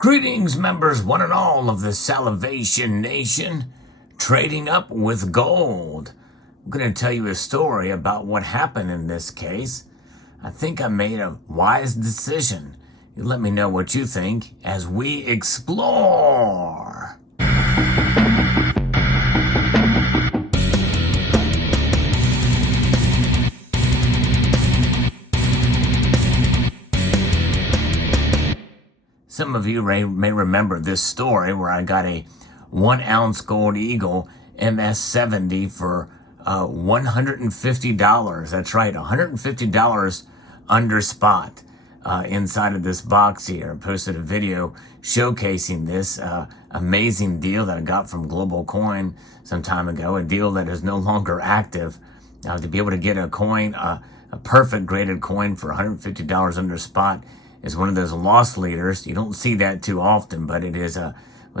Greetings, members, one and all of the Salivation Nation, trading up with gold. I'm going to tell you a story about what happened in this case. I think I made a wise decision. You let me know what you think as we explore. Some of you may remember this story where I got a 1 ounce gold eagle MS70 for $150. That's right, $150 under spot inside of this box here. I posted a video showcasing this amazing deal that I got from Global Coin some time ago, a deal that is no longer active. To be able to get a coin, a perfect graded coin for $150 under spot is one of those loss leaders. You don't see that too often, but it was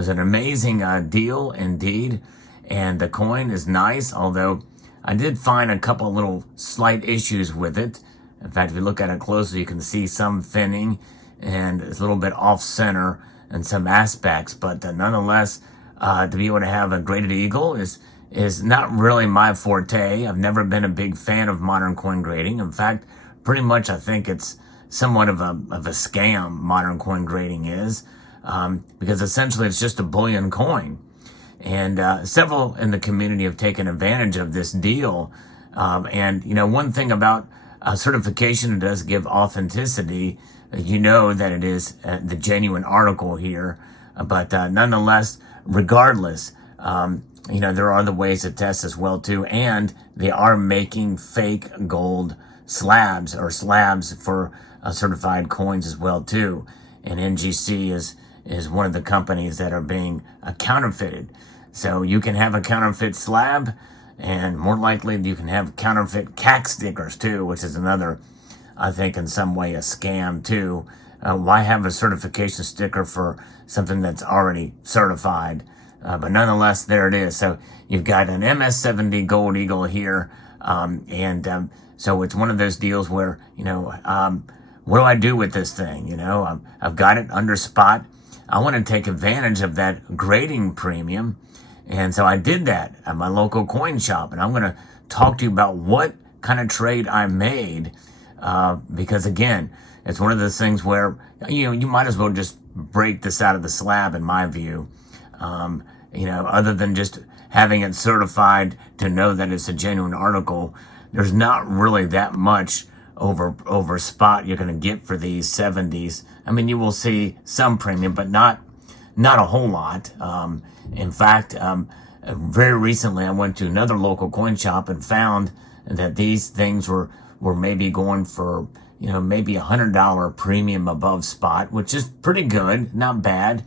an amazing deal indeed. And the coin is nice, although I did find a couple little slight issues with it. In fact, if you look at it closely, you can see some thinning and it's a little bit off center in some aspects. But nonetheless, to be able to have a graded eagle is not really my forte. I've never been a big fan of modern coin grading. In fact, pretty much I think it's somewhat of a scam, modern coin grading is, because essentially it's just a bullion coin. And several in the community have taken advantage of this deal. And, you know, one thing about certification, it does give authenticity. You know that it is the genuine article here. But nonetheless, regardless, you know, there are other ways to test as well, too. And they are making fake gold slabs or slabs for certified coins as well too, and NGC is one of the companies that are being counterfeited. So you can have a counterfeit slab, and more likely you can have counterfeit CAC stickers too, which is another, I think, in some way a scam too. Why have a certification sticker for something that's already certified? But nonetheless, there it is. So you've got an MS70 Gold Eagle here, so it's one of those deals where, you know, what do I do with this thing? You know, I've got it under spot. I want to take advantage of that grading premium. And so I did that at my local coin shop. And I'm going to talk to you about what kind of trade I made. Because again, it's one of those things where, you know, you might as well just break this out of the slab in my view. You know, other than just having it certified to know that it's a genuine article, there's not really that much over spot you're going to get for these 70s. I mean, you will see some premium, but not a whole lot. In fact, very recently I went to another local coin shop and found that these things were maybe going for, you know, maybe $100 premium above spot, which is pretty good, not bad,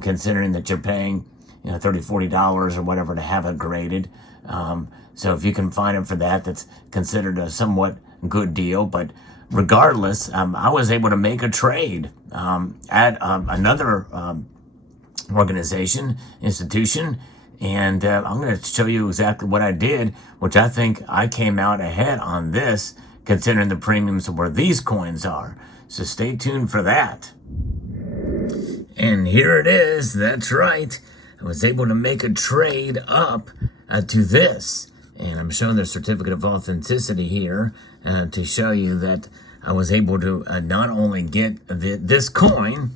considering that you're paying, you know, $30, $40 or whatever to have it graded. So if you can find it for that, that's considered a somewhat good deal. But regardless, I was able to make a trade at another institution, and I'm going to show you exactly what I did, which I think I came out ahead on this, considering the premiums of where these coins are. So stay tuned for that. And here it is. That's right. I was able to make a trade up to this. And I'm showing the certificate of authenticity here to show you that I was able to not only get this coin,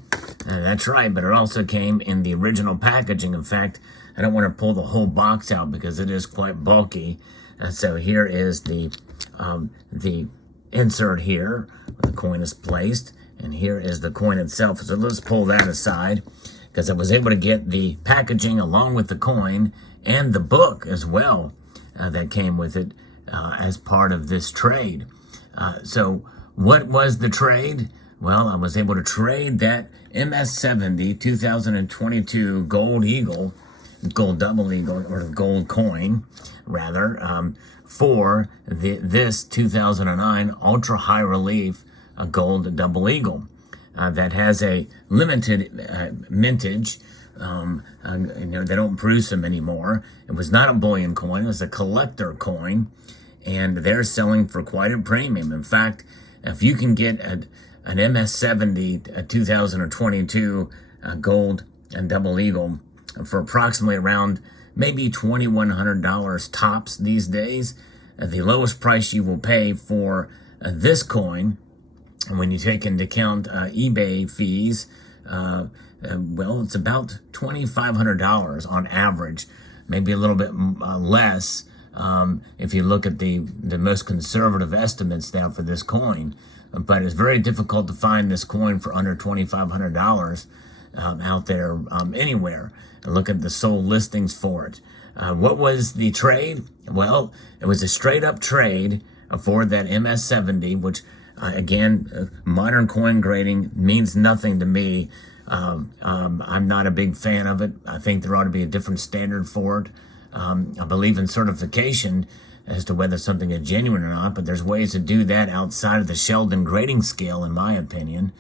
that's right, but it also came in the original packaging. In fact, I don't want to pull the whole box out because it is quite bulky. So here is the insert here where the coin is placed, and here is the coin itself. So let's pull that aside because I was able to get the packaging along with the coin and the book as well. That came with it as part of this trade. So what was the trade? Well, I was able to trade that MS70 2022 Gold Eagle, Gold Double Eagle, or Gold Coin, rather, for this 2009 Ultra High Relief Gold Double Eagle that has a limited mintage. You know, they don't produce them anymore. It was not a bullion coin. It was a collector coin, and they're selling for quite a premium. In fact, if you can get an MS70 2022 gold and double eagle for approximately around maybe $2,100 tops these days. The lowest price you will pay for this coin, and when you take into account eBay fees, well, it's about $2,500 on average, maybe a little bit less if you look at the most conservative estimates now for this coin. But it's very difficult to find this coin for under $2,500 out there anywhere. And look at the sold listings for it. What was the trade? Well, it was a straight up trade for that MS70, which again, modern coin grading means nothing to me. I'm not a big fan of it. I think there ought to be a different standard for it. I believe in certification as to whether something is genuine or not, but there's ways to do that outside of the Sheldon grading scale, in my opinion.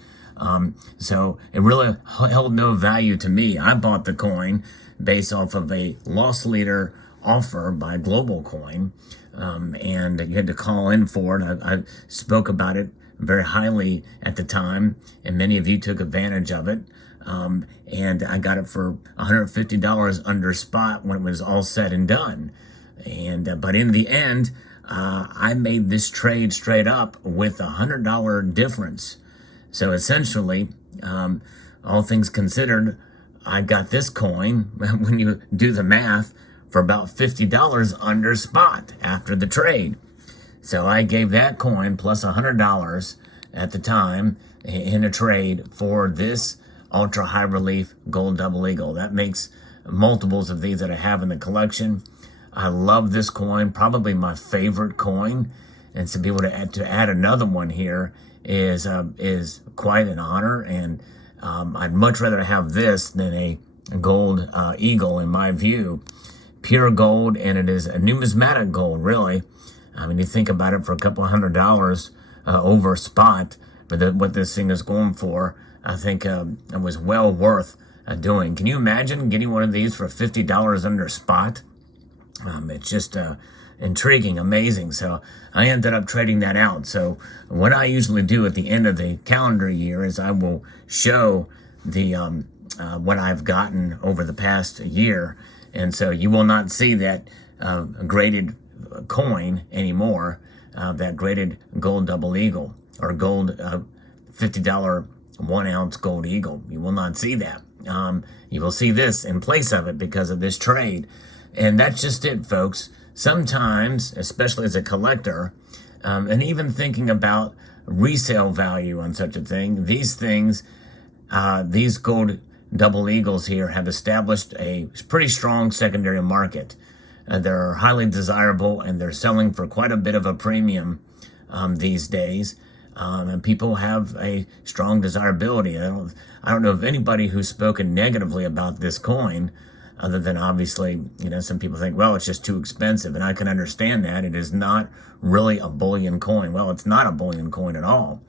So it really held no value to me. I bought the coin based off of a loss leader offer by Global Coin, and you had to call in for it. I spoke about it very highly at the time, and many of you took advantage of it. And I got it for $150 under spot when it was all said and done. And but in the end, I made this trade straight up with $100 difference. So essentially, all things considered, I got this coin, when you do the math, for about $50 under spot after the trade. So I gave that coin plus $100 at the time in a trade for this ultra high relief gold double eagle. That makes multiples of these that I have in the collection. I love this coin, probably my favorite coin, and to be able to add another one here is quite an honor. And I'd much rather have this than a gold eagle, in my view. Pure gold, and it is a numismatic gold, really. I mean, you think about it, for a couple $100 over spot, but what this thing is going for, I think it was well worth doing. Can you imagine getting one of these for $50 under spot? It's just intriguing, amazing. So I ended up trading that out. So what I usually do at the end of the calendar year is I will show the what I've gotten over the past year. And so you will not see that graded coin anymore, that graded gold double eagle or gold $50 1 ounce gold eagle. You will not see that. You will see this in place of it because of this trade. And that's just it, folks. Sometimes, especially as a collector, and even thinking about resale value on such a thing, these things, these gold double eagles here have established a pretty strong secondary market. They're highly desirable, and they're selling for quite a bit of a premium these days. And people have a strong desirability. I don't know of anybody who's spoken negatively about this coin, other than obviously, some people think, well, it's just too expensive. And I can understand that. It is not really a bullion coin. Well, it's not a bullion coin at all.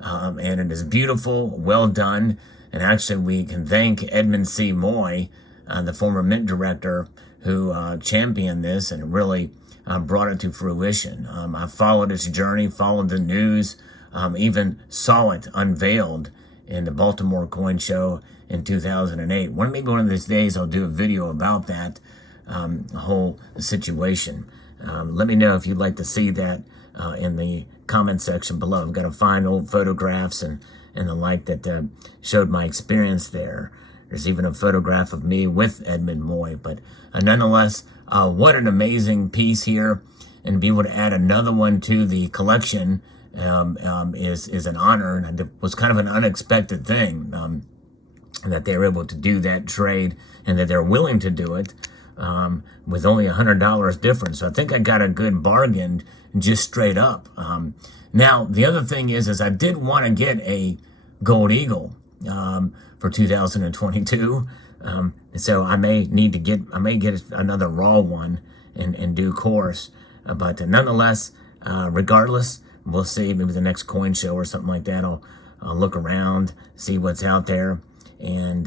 And it is beautiful, well done. And actually, we can thank Edmund C. Moy, the former Mint director, who championed this and really brought it to fruition. I followed its journey, followed the news, even saw it unveiled in the Baltimore Coin Show in 2008. Maybe one of these days I'll do a video about that whole situation. Let me know if you'd like to see that in the comment section below. I've got to find old photographs and the like that showed my experience there. There's even a photograph of me with Edmund Moy. But nonetheless, what an amazing piece here. And be able to add another one to the collection is an honor. And it was kind of an unexpected thing that they were able to do that trade, and that they're willing to do it with only $100 difference. So I think I got a good bargain just straight up. Now, the other thing is I did want to get a gold eagle for 2022. So I may get another raw one in due course. But nonetheless, regardless, we'll see. Maybe the next coin show or something like that, I'll look around, see what's out there, and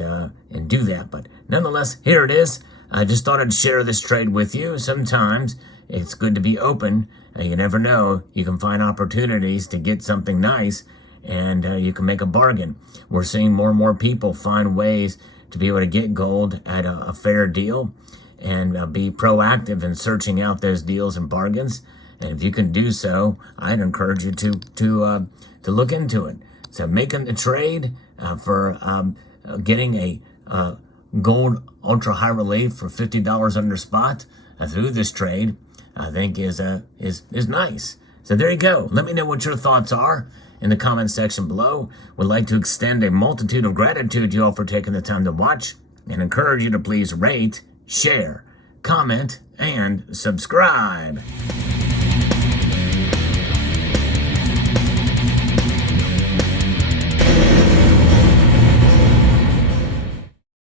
do that. But nonetheless, here it is. I just thought I'd share this trade with you. Sometimes it's good to be open. You never know. You can find opportunities to get something nice, and you can make a bargain. We're seeing more and more people find ways to be able to get gold at a fair deal, and be proactive in searching out those deals and bargains. And if you can do so, I'd encourage you to look into it. So making the trade for getting a gold ultra high relief for $50 under spot through this trade, I think is nice. So there you go. Let me know what your thoughts are in the comment section below. Would like to extend a multitude of gratitude to you all for taking the time to watch, and encourage you to please rate, share, comment, and subscribe.